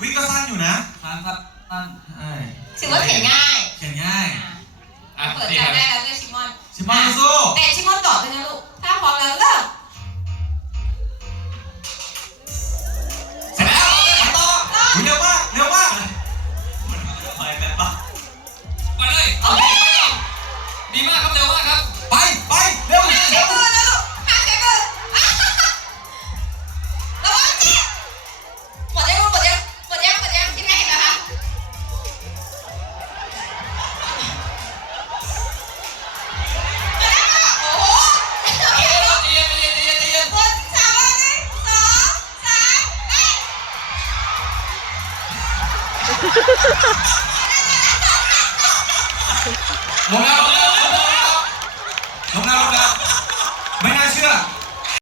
วิก็สั้นอยู่นะสั้นสั้นสั้นใช่ถือว่าเขียนง่ายเขียนง่ายเปิดใจได้แล้วด้วยชิมอนชิมอนสู้แต่ชิมอน 뭔가 뭔가 뭔가 뭔가